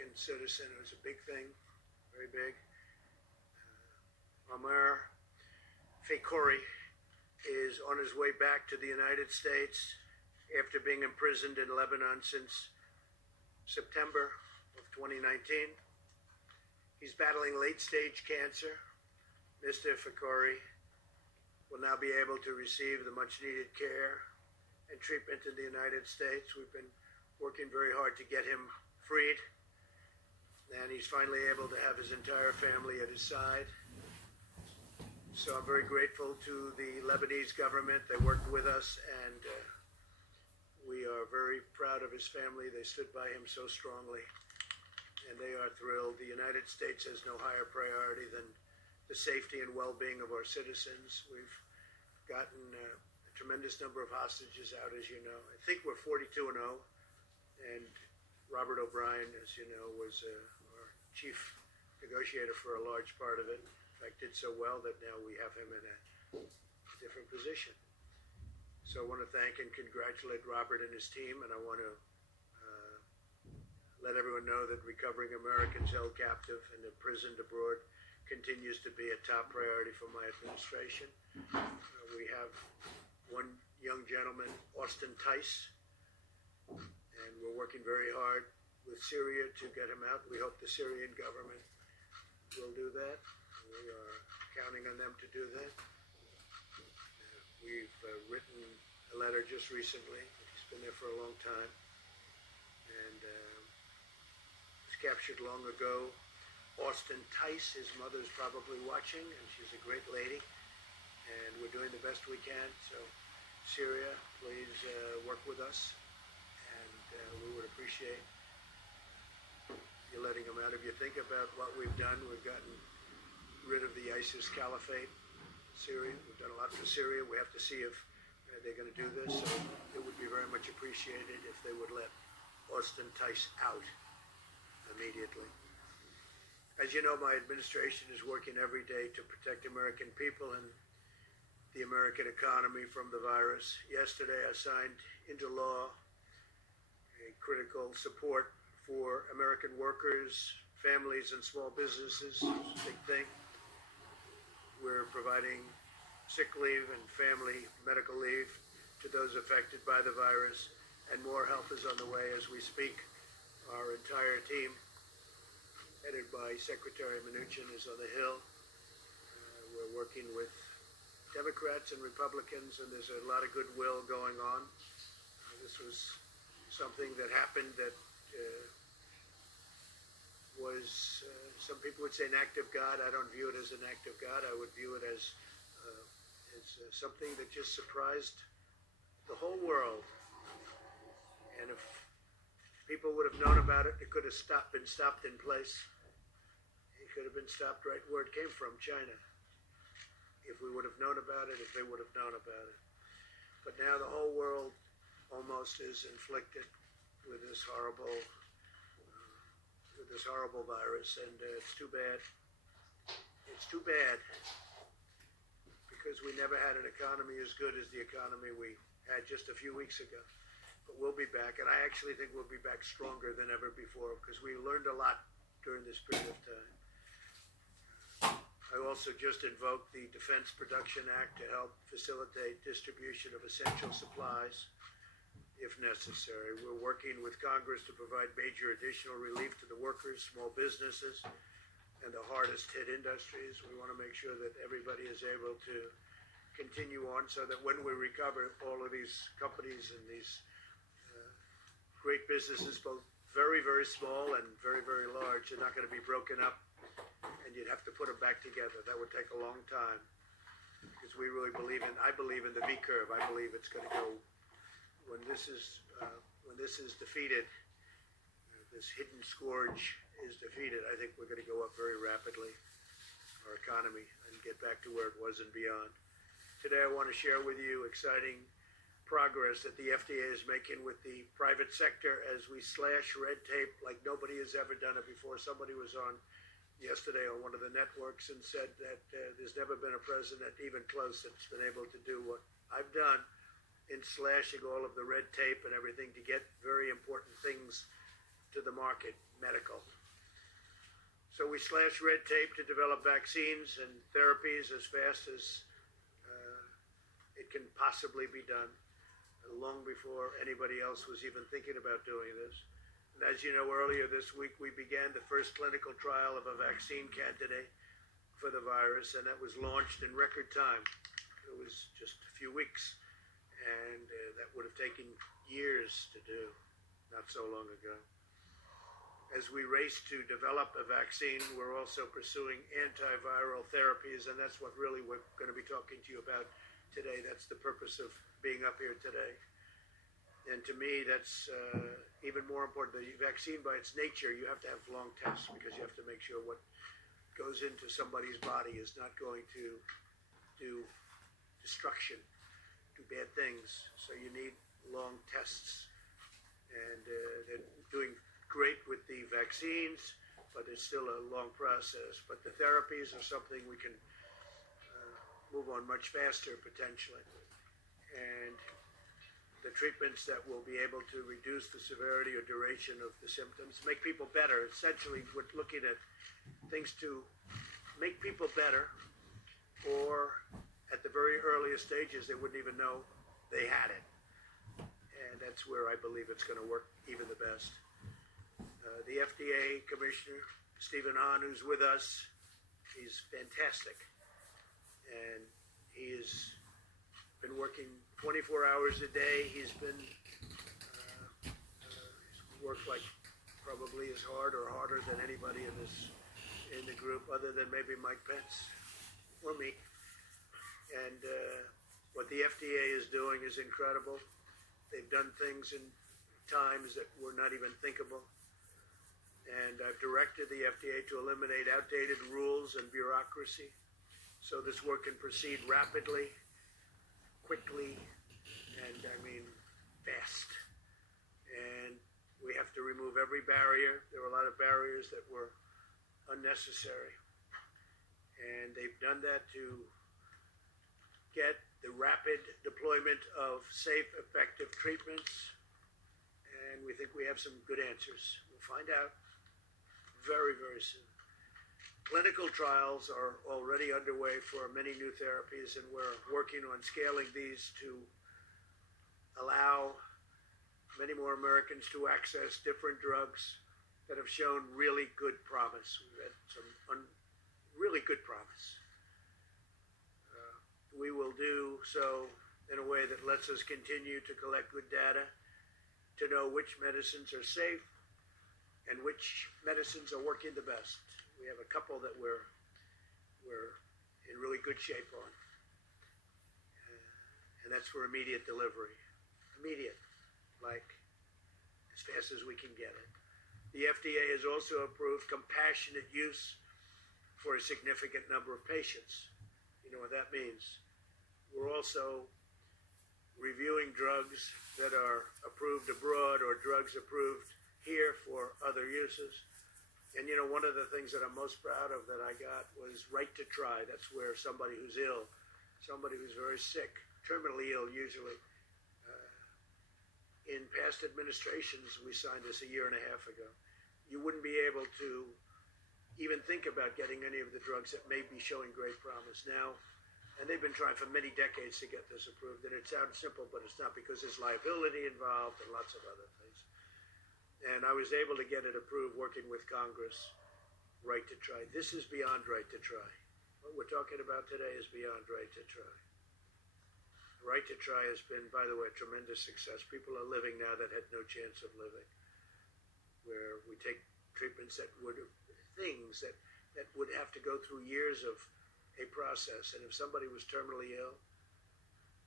American citizen. It was a big thing, very big. Omar Fakouri is on his way back to the United States after being imprisoned in Lebanon since September of 2019. He's battling late-stage cancer. Mr. Fakouri will now be able to receive the much-needed care and treatment in the United States. We've been working very hard to get him freed, and he's finally able to have his entire family at his side. So I'm very grateful to the Lebanese government. They worked with us, and we are very proud of his family. They stood by him so strongly, and they are thrilled. The United States has no higher priority than the safety and well-being of our citizens. We've gotten a tremendous number of hostages out, as you know. I think we're 42-0, and Robert O'Brien, as you know, was our chief negotiator for a large part of it. In fact, did so well that now we have him in a different position. So I want to thank and congratulate Robert and his team, and I want to let everyone know that recovering Americans held captive and imprisoned abroad continues to be a top priority for my administration. We have one young gentleman, Austin Tice, and we're working very hard with Syria to get him out. We hope the Syrian government will do that. We are counting on them to do that. We've written a letter just recently. He's been there for a long time, and was captured long ago. Austin Tice, his mother's probably watching, and she's a great lady, and we're doing the best we can. So Syria, please work with us, and we would appreciate you letting them out. If you think about what we've done, we've gotten rid of the ISIS caliphate in Syria. We've done a lot for Syria. We have to see if they're going to do this. So it would be very much appreciated if they would let Austin Tice out immediately. As you know, my administration is working every day to protect American people and the American economy from the virus. Yesterday, I signed into law a critical support for American workers, families, and small businesses. It's a big thing. We're providing sick leave and family medical leave to those affected by the virus, and more help is on the way as we speak. Our entire team, headed by Secretary Mnuchin, is on the Hill. We're working with Democrats and Republicans, and there's a lot of goodwill going on. This was something that happened that was, some people would say, an act of God. I don't view it as an act of God. I would view it as something that just surprised the whole world. And if people would have known about it, it could have been stopped in place. It could have been stopped right where it came from, China. If we would have known about it, if they would have known about it. But now the whole world almost is inflicted with this horrible virus, and it's too bad. It's too bad because we never had an economy as good as the economy we had just a few weeks ago. But we'll be back, and I actually think we'll be back stronger than ever before because we learned a lot during this period of time. I also just invoked the Defense Production Act to help facilitate distribution of essential supplies if necessary. We're working with Congress to provide major additional relief to the workers, small businesses, and the hardest hit industries. We want to make sure that everybody is able to continue on so that when we recover, all of these companies and these great businesses, both very, very small and very, very large, are not going to be broken up, and you'd have to put them back together. That would take a long time because we really believe in, I believe in the V curve. I believe it's going to go, when this is defeated, this hidden scourge is defeated, I think we're going to go up very rapidly, our economy, and get back to where it was and beyond. Today I want to share with you exciting progress that the FDA is making with the private sector as we slash red tape like nobody has ever done it before. Somebody was on yesterday on one of the networks and said that there's never been a president even close that's been able to do what I've done in slashing all of the red tape and everything to get very important things to the market, medical. So we slashed red tape to develop vaccines and therapies as fast as it can possibly be done, long before anybody else was even thinking about doing this. And as you know, earlier this week we began the first clinical trial of a vaccine candidate for the virus, and that was launched in record time. It was just a few weeks, and that would have taken years to do, not so long ago. As we race to develop a vaccine, we're also pursuing antiviral therapies, and that's what really we're going to be talking to you about today. That's the purpose of being up here today. And to me, that's even more important. The vaccine, by its nature, you have to have long tests because you have to make sure what goes into somebody's body is not going to do destruction, do bad things. So you need long tests. And they're doing great with the vaccines, but it's still a long process. But the therapies are something we can move on much faster, potentially. And the treatments that will be able to reduce the severity or duration of the symptoms, make people better. Essentially, we're looking at things to make people better, or at the very earliest stages, they wouldn't even know they had it. And that's where I believe it's going to work even the best. The FDA Commissioner, Stephen Hahn, who's with us, he's fantastic. And he has been working 24 hours a day. He's been worked like probably as hard or harder than anybody in the group, other than maybe Mike Pence or me. And what the FDA is doing is incredible. They've done things in times that were not even thinkable. And I've directed the FDA to eliminate outdated rules and bureaucracy so this work can proceed rapidly, quickly, and I mean fast. And we have to remove every barrier. There were a lot of barriers that were unnecessary. And they've done that to get the rapid deployment of safe, effective treatments. And we think we have some good answers. We'll find out very, very soon. Clinical trials are already underway for many new therapies, and we're working on scaling these to allow many more Americans to access different drugs that have shown really good promise. We've had some really good promise. We will do so in a way that lets us continue to collect good data to know which medicines are safe and which medicines are working the best. We have a couple that we're in really good shape on. And that's for immediate delivery. Immediate, like as fast as we can get it. The FDA has also approved compassionate use for a significant number of patients. You know what that means. We're also reviewing drugs that are approved abroad or drugs approved here for other uses. And you know, one of the things that I'm most proud of that I got was right to try. That's where somebody who's ill, somebody who's very sick, terminally ill usually. In past administrations, we signed this a year and a half ago. You wouldn't be able to even think about getting any of the drugs that may be showing great promise now. And they've been trying for many decades to get this approved. And it sounds simple, but it's not, because there's liability involved and lots of other things. And I was able to get it approved working with Congress, right to try. This is beyond right to try. What we're talking about today is beyond right to try. Right to try has been, by the way, a tremendous success. People are living now that had no chance of living, where we take treatments that would, things that would have to go through years of a process. And if somebody was terminally ill,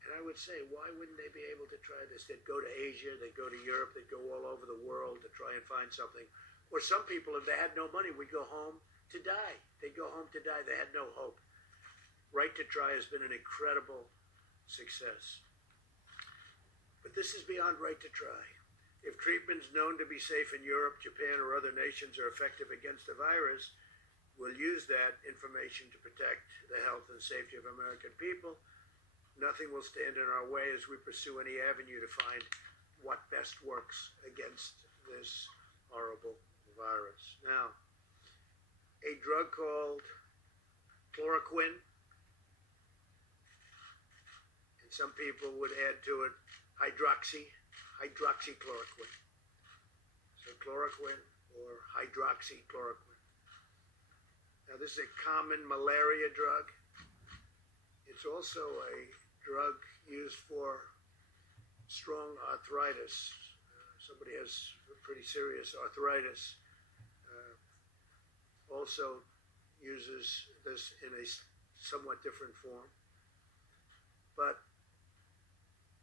and I would say, why wouldn't they be able to try this? They'd go to Asia, they'd go to Europe, they'd go all over the world to try and find something. Or some people, if they had no money, would go home to die. They'd go home to die. They had no hope. Right to try has been an incredible success. But this is beyond right to try. If treatments known to be safe in Europe, Japan, or other nations are effective against the virus, we'll use that information to protect the health and safety of American people. Nothing will stand in our way as we pursue any avenue to find what best works against this horrible virus. Now, a drug called chloroquine, and some people would add to it hydroxychloroquine. So chloroquine or hydroxychloroquine. Now this is a common malaria drug. It's also a drug used for strong arthritis. Somebody has pretty serious arthritis. Also uses this in a somewhat different form. But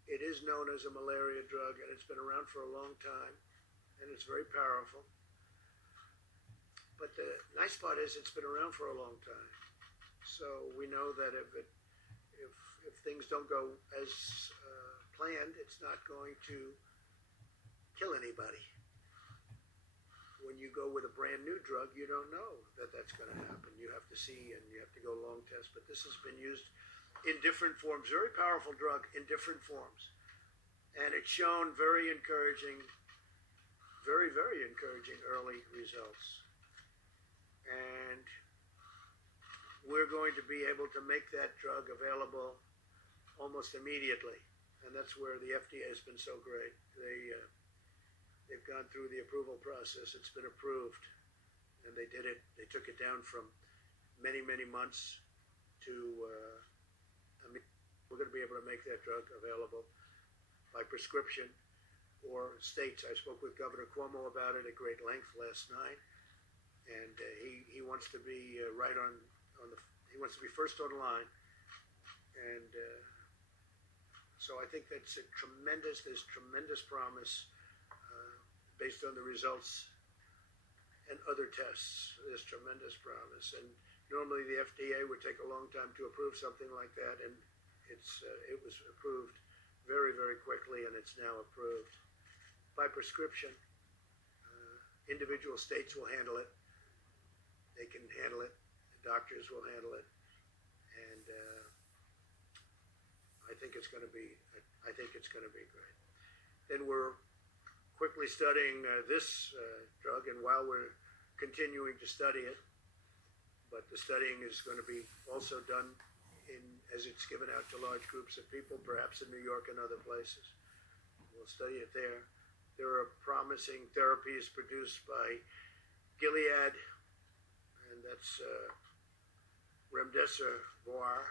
it is known as a malaria drug, and it's been around for a long time, and it's very powerful. But the nice part is it's been around for a long time. So we know that if things don't go as planned, it's not going to kill anybody. When you go with a brand new drug, you don't know that that's going to happen. You have to see, and you have to go long test. But this has been used in different forms, very powerful drug in different forms. And it's shown very encouraging, very, very encouraging early results. And we're going to be able to make that drug available almost immediately. And that's where the FDA has been so great. They've gone through the approval process. It's been approved. And they did it. They took it down from many, many months to, we're going to be able to make that drug available by prescription or states. I spoke with Governor Cuomo about it at great length last night. And he wants to be he wants to be first on line. And so I think there's tremendous promise based on the results and other tests. There's tremendous promise. And normally the FDA would take a long time to approve something like that, and it was approved very, very quickly, and it's now approved by prescription. Individual states will handle it. They can handle it. The doctors will handle it. And I think it's going to be great. Then we're quickly studying this drug, and while we're continuing to study it, but the studying is going to be also done as it's given out to large groups of people, perhaps in New York and other places. We'll study it there. There are promising therapies produced by Gilead, and that's remdesivir,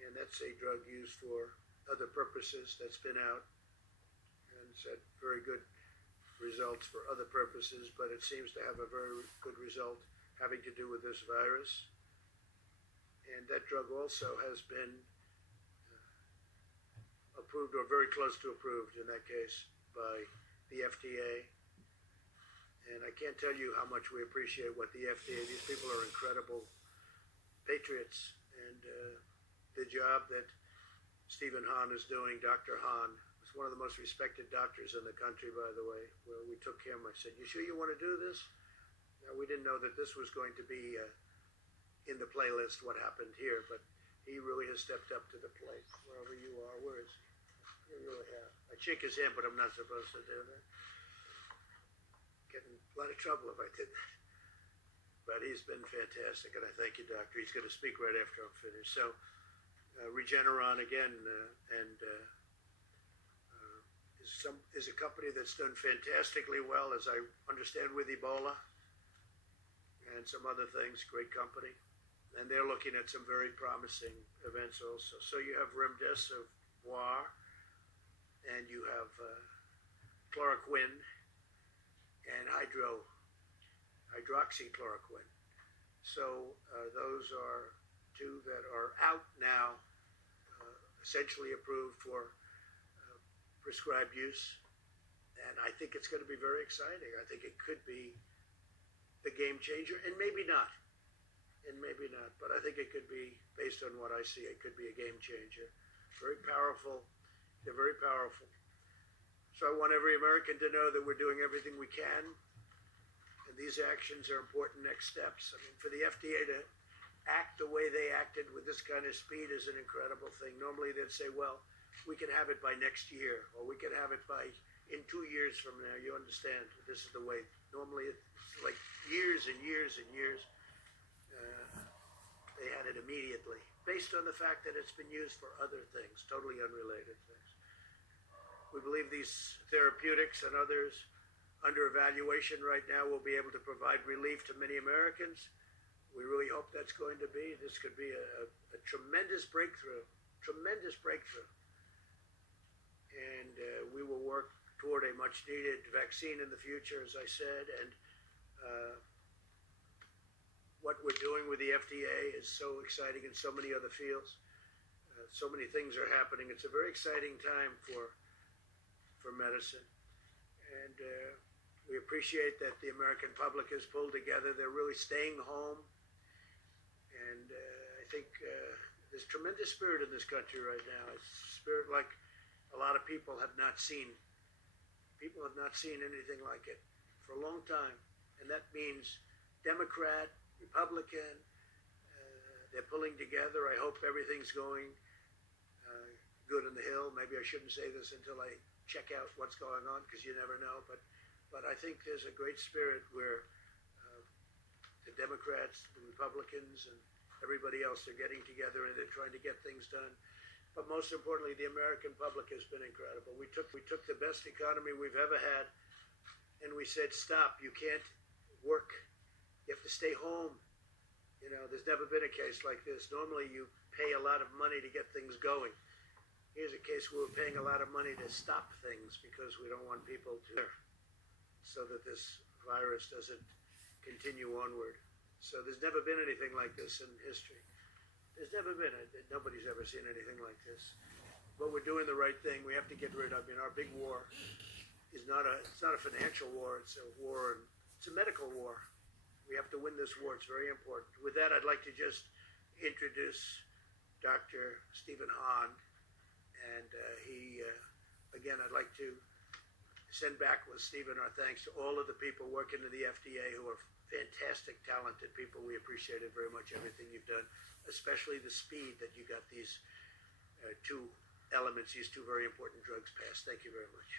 and that's a drug used for other purposes that's been out, and it's had very good results for other purposes, but it seems to have a very good result having to do with this virus. And that drug also has been approved, or very close to approved in that case, by the FDA. And I can't tell you how much we appreciate what the FDA, these people are incredible patriots, and the job that Stephen Hahn is doing. Dr. Hahn was one of the most respected doctors in the country, by the way. Well, we took him. I said, "You sure you want to do this?" Now, we didn't know that this was going to be in the playlist, what happened here, but he really has stepped up to the plate. Wherever you are, where is he? You really have. I shake his hand, but I'm not supposed to do that. Get in a lot of trouble if I did that. But he's been fantastic, and I thank you, Doctor. He's going to speak right after I'm finished. So, Regeneron again, is a company that's done fantastically well, as I understand, with Ebola and some other things. Great company, and they're looking at some very promising events also. So you have remdesivir, and you have chloroquine and hydroxychloroquine. So those are two that are out now, essentially approved for prescribed use. And I think it's going to be very exciting. I think it could be the game changer, and maybe not. But I think it could be, based on what I see, it could be a game changer. Very powerful. They're very powerful. So I want every American to know that we're doing everything we can. And these actions are important next steps. I mean, for the FDA to act the way they acted with this kind of speed is an incredible thing. Normally they'd say, well, we can have it by next year, or we can have it by in 2 years from now, you understand, this is the way. Normally it's like years and years and years. They had it immediately, based on the fact that it's been used for other things, totally unrelated things. We believe these therapeutics and others under evaluation right now will be able to provide relief to many Americans. We really hope that's going to be. This could be a tremendous breakthrough, tremendous breakthrough. And we will work toward a much needed vaccine in the future, as I said, and what we're doing with the FDA is so exciting in so many other fields. So many things are happening. It's a very exciting time for medicine. And we appreciate that the American public has pulled together. They're really staying home. And I think there's tremendous spirit in this country right now. It's spirit like a lot of people have not seen. People have not seen anything like it for a long time. And that means Democrat, Republican, they're pulling together. I hope everything's going good on the Hill. Maybe I shouldn't say this until I check out what's going on, because you never know. But I think there's a great spirit where the Democrats, the Republicans, and everybody else are getting together and they're trying to get things done. But most importantly, the American public has been incredible. We took the best economy we've ever had, and we said, stop, you can't work. You have to stay home. You know, there's never been a case like this. Normally you pay a lot of money to get things going. Here's a case where we're paying a lot of money to stop things because we don't want people to, so that this virus doesn't continue onward. So there's never been anything like this in history. There's never been nobody's ever seen anything like this. But we're doing the right thing. We have to get rid of, our big war is it's not a financial war, it's a war, it's a medical war. We have to win this war. It's very important. With that, I'd like to just introduce Dr. Stephen Hahn. And again, I'd like to send back with Stephen our thanks to all of the people working in the FDA who are fantastic, talented people. We appreciate it very much, everything you've done, especially the speed that you got these two elements, these two very important drugs passed. Thank you very much.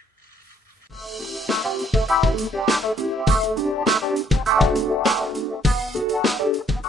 Thank you.